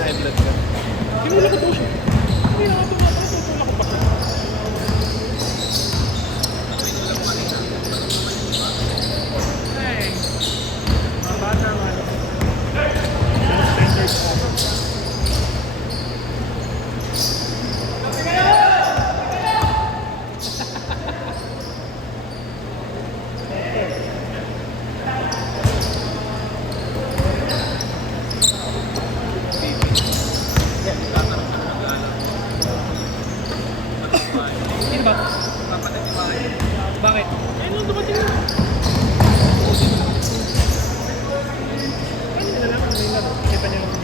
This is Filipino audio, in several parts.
High blood ka. Tinula ko po siya. Hindi na ito na. Tinula ko pa siya. Ay. Mga bata naman. Standard ka. Sino ba? Bakit? Ayun lang dumating yun. Ano na lang? May laro. Hindi pa niya naman.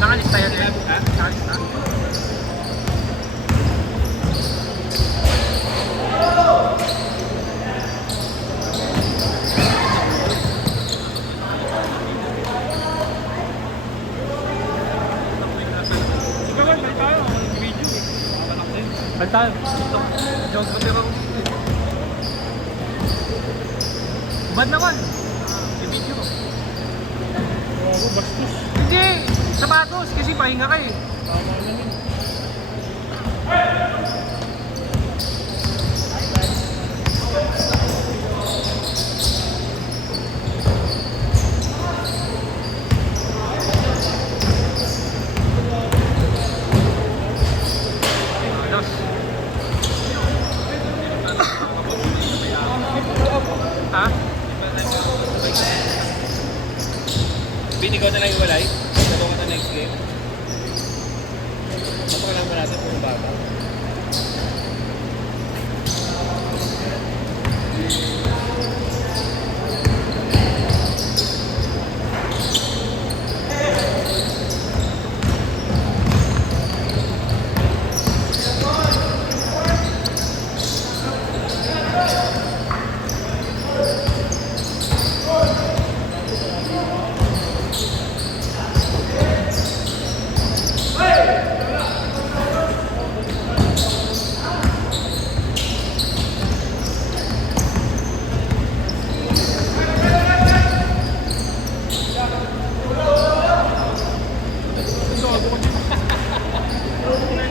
Nakalista yan eh. Ha? Nakalista? Sige, balik tayo. Mag-video eh. Makabalak din. Balik tayo. Jones, ba't yung ako? Bad naman. I-video. Oo, bastos. Hindi! Sapatos! Kasi pahinga ka eh. Tama na yun. Ha? Binigaw na lang yung walay. Dalawa ka na next game. Mapakalang mo natin kung bata.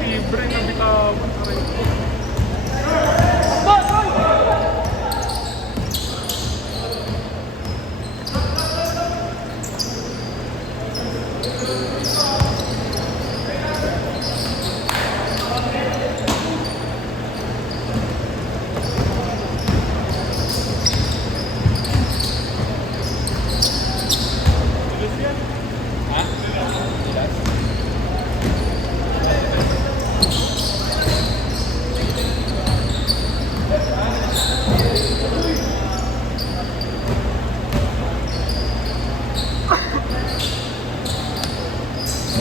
Libre na bitawan sa rin. Ha? Ilas?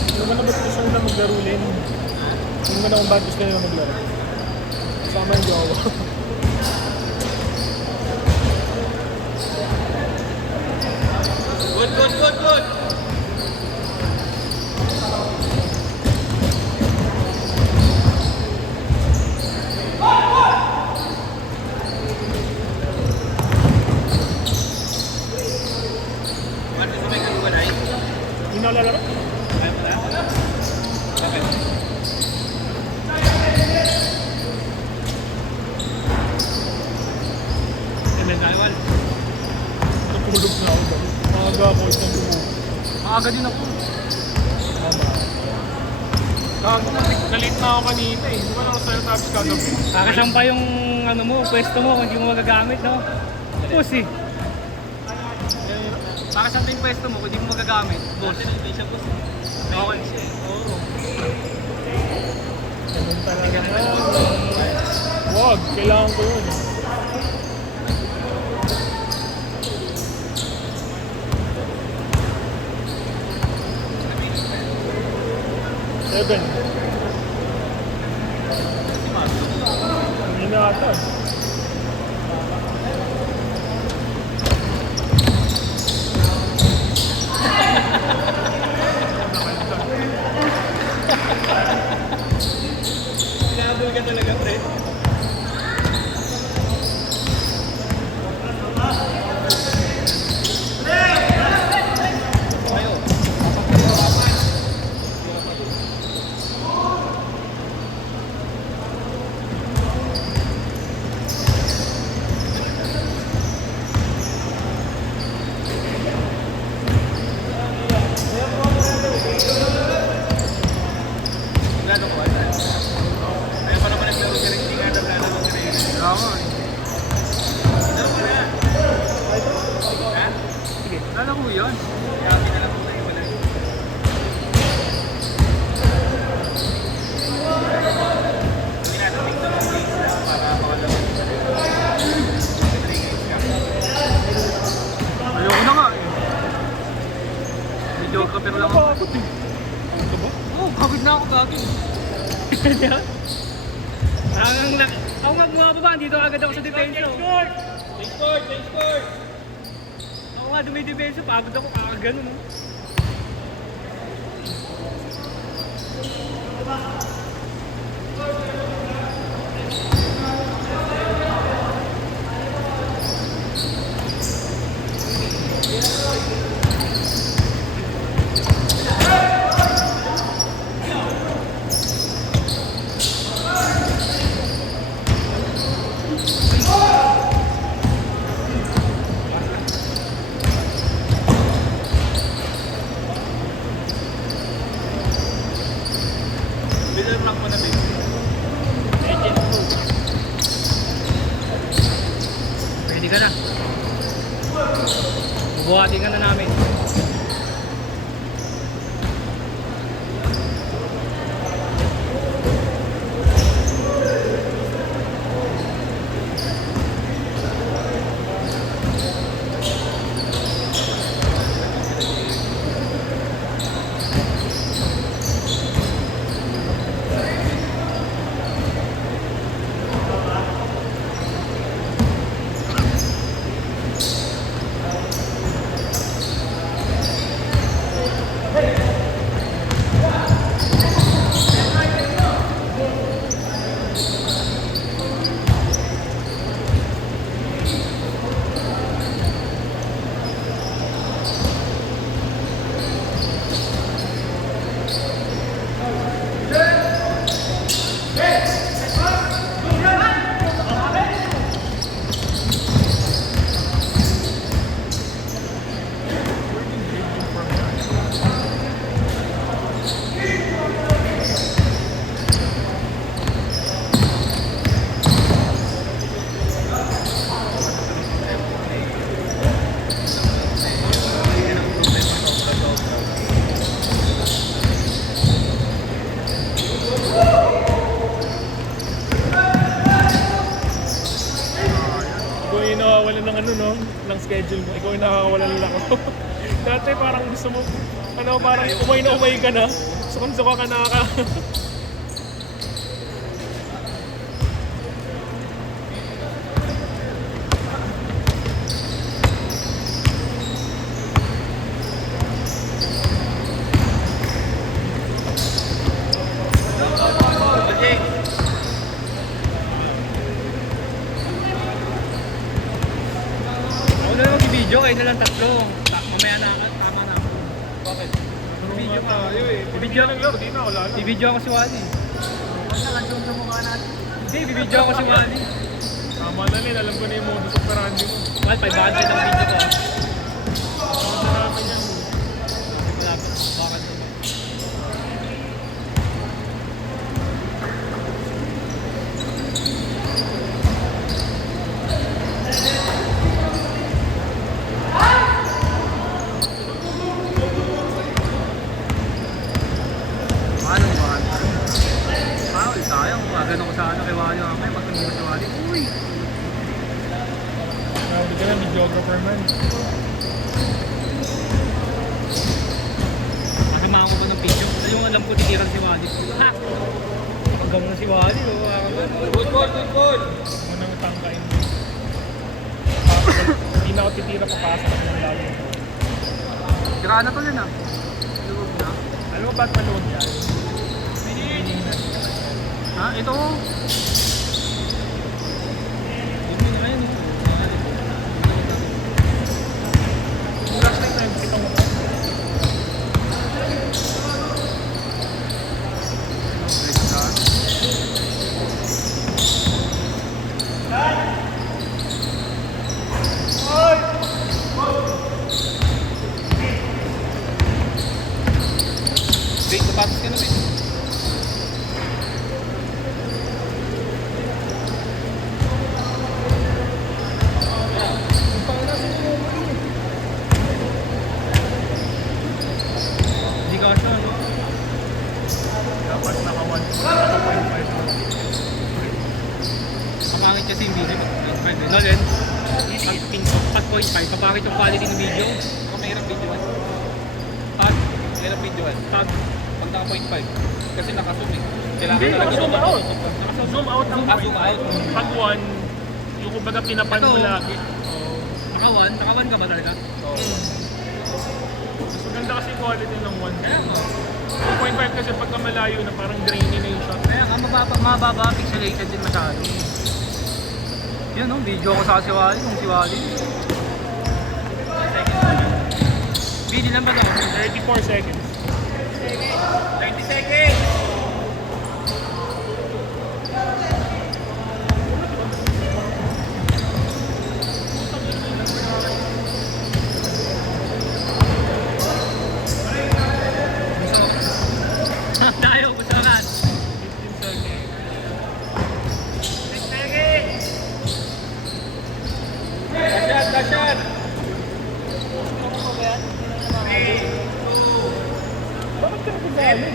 Hindi mo na ba't gusto nila maglaro rin? Hindi mo na kung ba't gusto nila maglaro. Kasama yung jowa. Good, good, good, good! Ano sa may kaluwalay? Hindi na lalaro? Ayaw mo na? Bakit? Kailan na iwan? Natulog na ako dahil. Maaga ako isang dumo. Maaga din ako. Nalit na ako kanina eh. Di ba na ako sa'yo tapos kagabi? Kakasan pa yung ano mo, pwesto mo kung hindi mo magagamit, no? Tapos eh. Baka saan yung pwesto mo kung di mo magagamit? Boss. Hindi siya boss. Okay siya. Oo. Ganun talaga na. Wag, kailangan ko yun. Seven. Hindi na ata. Habol ka talaga, pre. Lalo ko yun. Ayoko na nga eh. Medyo kapir lang ako. Ano ba? Oo, pagod na ako gagawin. Ako bumababa, dito agad ako sa depensa. Ako nga dumidepensa, pagod ako kakagano. No? Pwede ka na. Bubuhatin ka na namin. Ikaw yung nakawalan ng ano, no? Ng schedule mo. Ikaw yung nakakawalan lang ako. Dati parang gusto mo, ano, parang umay na umay ka na. Sukan-suka ka na ka. Ako na lang mag-video, kayo na lang tatlo. Mamaya na, tama na ako. Bakit? Video pa. tayo eh. Bibidyo ng laro, di na wala na. Bibidyo ako si Wally. Basta lang sa mukha natin. Hindi, bibidyo ako si Wally. Tama na rin, alam ko na yung modus operandi mo. Well, 500 ang video ko. Marami yan. Malapit. Bakit naman? Sayang, magano ko sa ano kay Wally mamaya pag hindi ko si Wally. Uy! Grabe ka na, videographer man. Kasama ko ba ng video? Ano yung alam ko titiran si Wally? Ha! Hanggang na si Wally, oh. Good ball! Ako nang tangkain mo. Hindi na ako titira, papasok ako ng lalo. Sira na to yun ah. Luwag na. Alam mo ba't maluwag yan? Ha? Ito. Hindi na kaya nito. Flashlight na yung pitong mo. Wait, sapatos ka na wait. Hindi ka siya, no? Dapat naka 1.5. Ang angit kasi yung video. Nolan, pag 0.5, papakit yung quality ng video. Kung mahirap videoan. Mahirap videoan. Pag naka 0.5. Kasi naka-zoom eh. Kailangan Hindi, talaga naka-zoom out. Naka-zoom. Zoom out ng Zoom out. Pag 1, yung kumbaga pinapan mo Ito. lagi. Naka 1 ka ba talaga? Mas maganda kasi yung quality ng 1. 2.5 kasi pagka malayo na parang grainy na yung shot. Kaya nga mababa, pixelated din masyado. Yan no, video ko sa si Wally, kung si Wally. Video lang ba ito? 34 seconds. 30 seconds! Tayo, kusakan. 15 seconds. 6 seconds! Dasyan! Bakit ka napigamit?